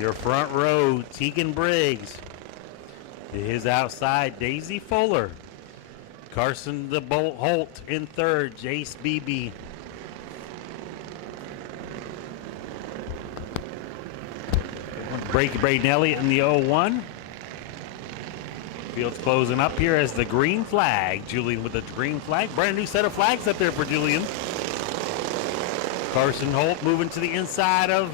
Your front row, Tegan Briggs. To his outside, Daisy Fuller. Carson the Bolt Holt in third, Chase Babb. Braden Elliott in the 0-1. Field's closing up here as the green flag. Julian with the green flag. Brand new set of flags up there for Julian. Carson Holt moving to the inside of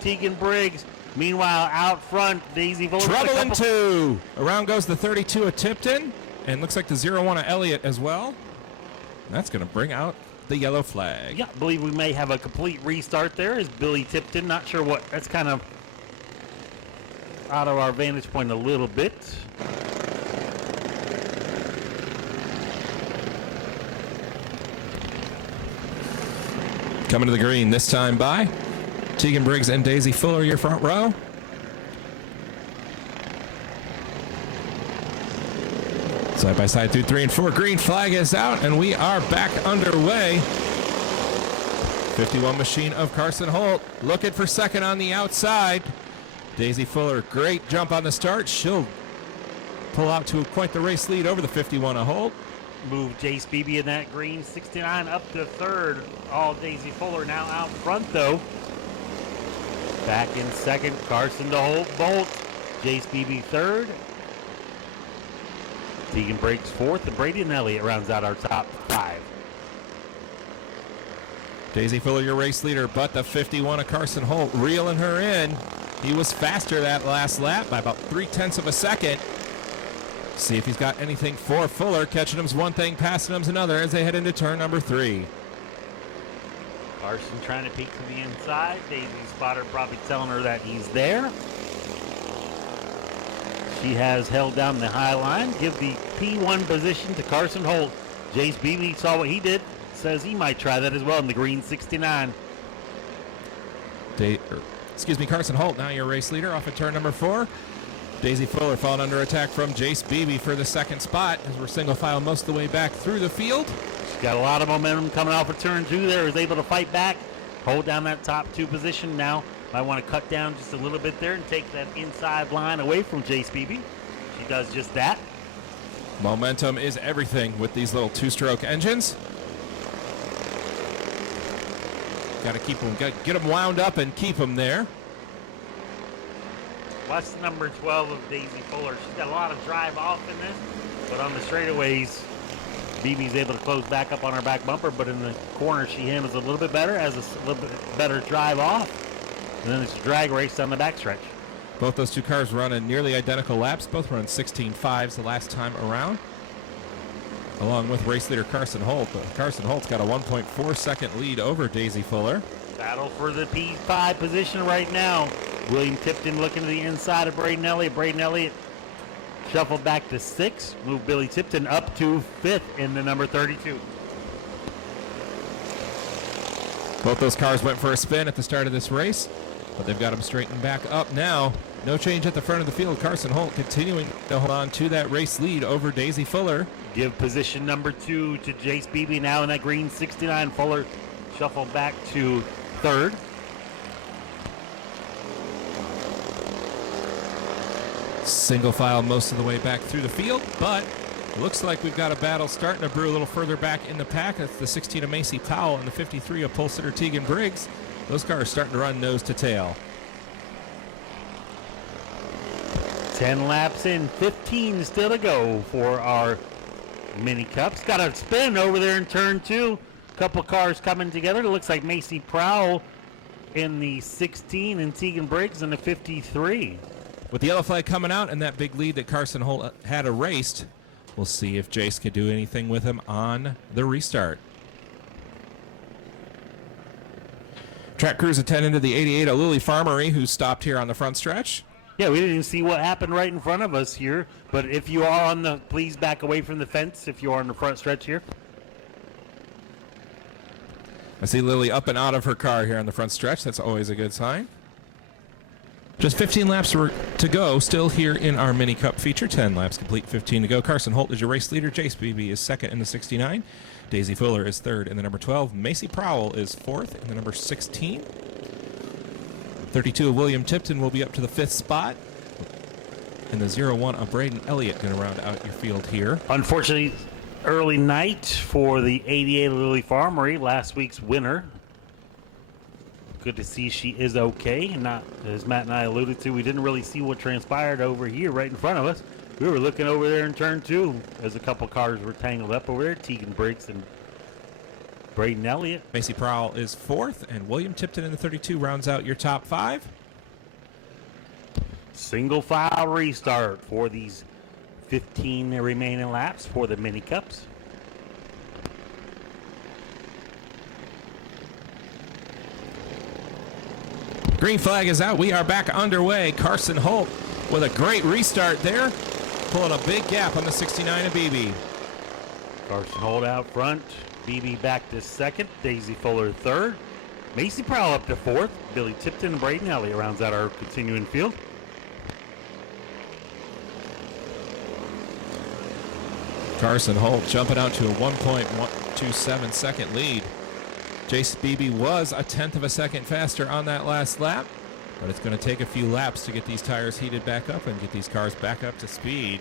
Tegan Briggs. Meanwhile, out front, Daisy Fuller. Trouble in two. Around goes the 32 of Tipton. And looks like the 0-1 of Elliott as well. And that's going to bring out the yellow flag. Yeah, I believe we may have a complete restart there as Billy Tipton. Not sure what. That's kind of out of our vantage point a little bit. Coming to the green this time by Tegan Briggs and Daisy Fuller, your front row. Side by side through 3 and 4. Green flag is out, and we are back underway. 51 machine of Carson Holt looking for second on the outside. Daisy Fuller, great jump on the start. She'll pull out to quite the race lead over the 51 of Holt. Move Chase Babb in that green 69 up to third. All Daisy Fuller now out front though. Back in second, Carson to Holt Bolt. Chase Babb third. Tegan Briggs fourth, and Braden Elliott rounds out our top 5. Daisy Fuller, your race leader, but the 51 of Carson Holt reeling her in. He was faster that last lap by about 0.3 of a second. See if he's got anything for Fuller. Catching him's one thing, passing him's another as they head into turn number 3. Carson trying to peek to the inside. Daisy's spotter probably telling her that he's there. She has held down the high line. Give the P1 position to Carson Holt. Chase Babb saw what he did. Says he might try that as well in the green 69. Carson Holt, now your race leader off at turn number 4. Daisy Fuller falling under attack from Chase Babb for the second spot as we're single file most of the way back through the field. She's got a lot of momentum coming off of turn 2 there. Is able to fight back, hold down that top 2 position now. Might want to cut down just a little bit there and take that inside line away from Chase Babb. She does just that. Momentum is everything with these little 2-stroke engines. Got to keep them, get them wound up and keep them there. Watch number 12 of Daisy Fuller. She's got a lot of drive off in this, but on the straightaways, Baby's able to close back up on her back bumper, but in the corner she handles a little bit better, has a little bit better drive off. And then it's a drag race on the backstretch. Both those two cars running nearly identical laps, both running 16.5s the last time around, along with race leader Carson Holt. But Carson Holt's got a 1.4 second lead over Daisy Fuller. Battle for the P5 position right now. William Tipton looking to the inside of Braden Elliott. Braden Elliott shuffled back to 6. Move Billy Tipton up to 5th in the number 32. Both those cars went for a spin at the start of this race, but they've got them straightened back up now. No change at the front of the field. Carson Holt continuing to hold on to that race lead over Daisy Fuller. Give position number 2 to Chase Babb now in that green 69. Fuller shuffled back to 3rd. Single file most of the way back through the field, but looks like we've got a battle starting to brew a little further back in the pack. That's the 16 of Macy Powell and the 53 of pole sitter Tegan Briggs. Those cars starting to run nose to tail. 10 laps in, 15 still to go for our mini cups. Got a spin over there in turn 2. Couple cars coming together. It looks like Macy Powell in the 16 and Tegan Briggs in the 53. With the yellow flag coming out and that big lead that Carson Holt had erased, we'll see if Jace can do anything with him on the restart. Track crews attending to the 88 of Lily Farmery, who stopped here on the front stretch. Yeah, we didn't even see what happened right in front of us here, but if you are on the, please back away from the fence if you are on the front stretch here. I see Lily up and out of her car here on the front stretch. That's always a good sign. Just 15 laps to go, still here in our mini cup feature. 10 laps complete, 15 to go. Carson Holt is your race leader. Chase Babb is second in the 69. Daisy Fuller is third in the number 12. Macy Powell is fourth in the number 16. 32 of William Tipton will be up to the 5th spot. And the 0-1 of Braden Elliott going to round out your field here. Unfortunately, early night for the 88 Lily Farmery, last week's winner. Good to see she is okay. Not, as Matt and I alluded to, we didn't really see what transpired over here right in front of us. We were looking over there in turn 2 as a couple cars were tangled up over there. Tegan Briggs and Braden Elliott. Macy Prowl is 4th, and William Tipton in the 32 rounds out your top 5. Single file restart for these 15 remaining laps for the mini cups. Green flag is out. We are back underway. Carson Holt with a great restart there, pulling a big gap on the 69 of BB. Carson Holt out front. BB back to 2nd. Daisy Fuller 3rd. Macy Prowl up to 4th. Billy Tipton and Braden Elliott rounds out our continuing field. Carson Holt jumping out to a 1.127 second lead. Chase Babb was a 1/10 of a second faster on that last lap, but it's going to take a few laps to get these tires heated back up and get these cars back up to speed.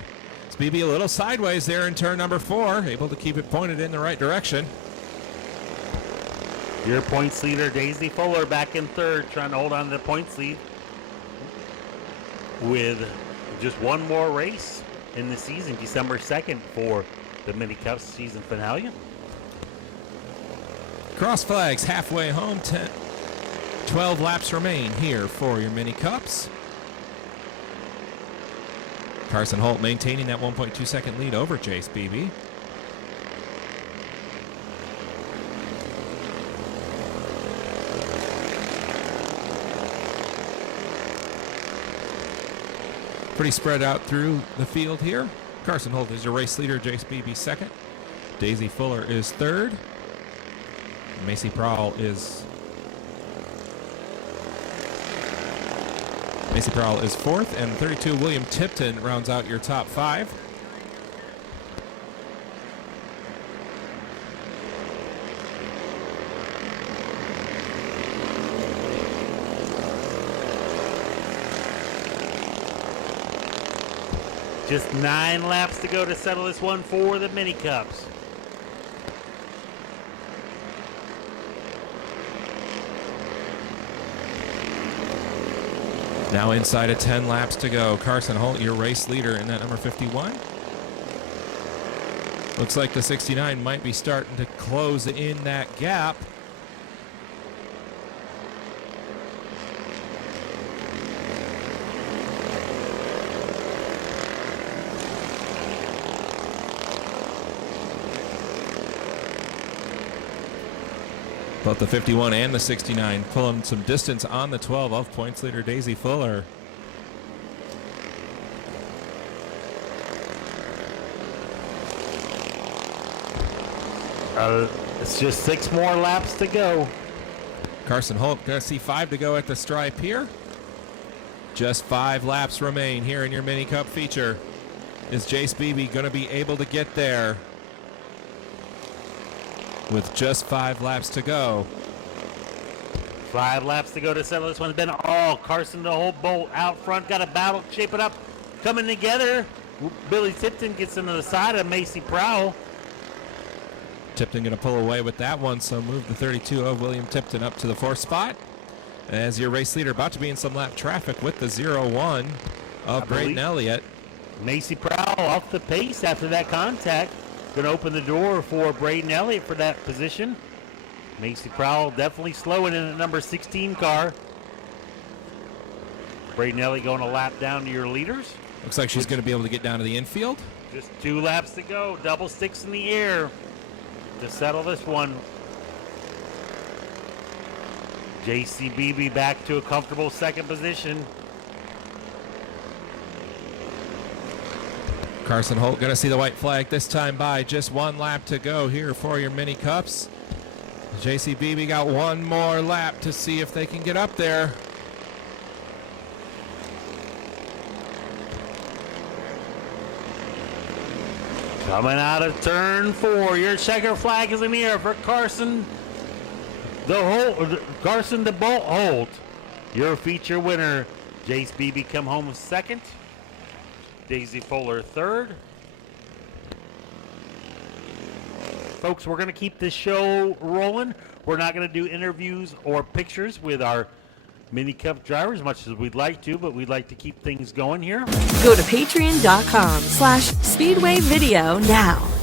Babb a little sideways there in turn number 4, able to keep it pointed in the right direction. Your points leader, Daisy Fuller, back in 3rd, trying to hold on to the points lead with just one more race in the season, December 2nd, for the Mini Cups season finale. Cross flags halfway home. 12 laps remain here for your Mini Cups. Carson Holt maintaining that 1.2 second lead over Chase Babb. Pretty spread out through the field here. Carson Holt is your race leader. Chase Babb 2nd. Daisy Fuller is 3rd. Macy Prowl is 4th, and 32 William Tipton rounds out your top 5. Just 9 laps to go to settle this one for the Mini Cups. Now inside of 10 laps to go. Carson Holt, your race leader in that number 51. Looks like the 69 might be starting to close in that gap. Both the 51 and the 69 pulling some distance on the 12 of points leader Daisy Fuller. It's just 6 more laps to go. Carson Holt going to see 5 to go at the stripe here. Just 5 laps remain here in your Mini Cup feature. Is Chase Babb going to be able to get there? With just 5 laps to go. 5 laps to go to settle this one. It's been all Carson the whole bolt out front. Got a battle shaping up, coming together. Billy Tipton gets into the side of Macy Prowl. Tipton going to pull away with that one, so move the 32 of William Tipton up to the 4th spot. As your race leader about to be in some lap traffic with the 0-1 of Braden Elliott. Macy Prowl off the pace after that contact. Going to open the door for Braden Elliott for that position. Macy Prowl definitely slowing in the number 16 car. Braden Elliott going a lap down to your leaders. Looks like she's going to be able to get down to the infield. Just 2 laps to go. Double sticks in the air to settle this one. Chase Babb back to a comfortable 2nd position. Carson Holt going to see the white flag this time by just 1 lap to go here for your Mini Cups. Chase Babb got 1 more lap to see if they can get up there. Coming out of turn 4, your checker flag is in the air for Carson the Bolt Holt. Your feature winner, Jace Beebe, come home second. Daisy Fuller third. Folks, we're going to keep this show rolling. We're not going to do interviews or pictures with our Mini Cup drivers, much as we'd like to, but we'd like to keep things going here. Go to patreon.com/Speedway Video now.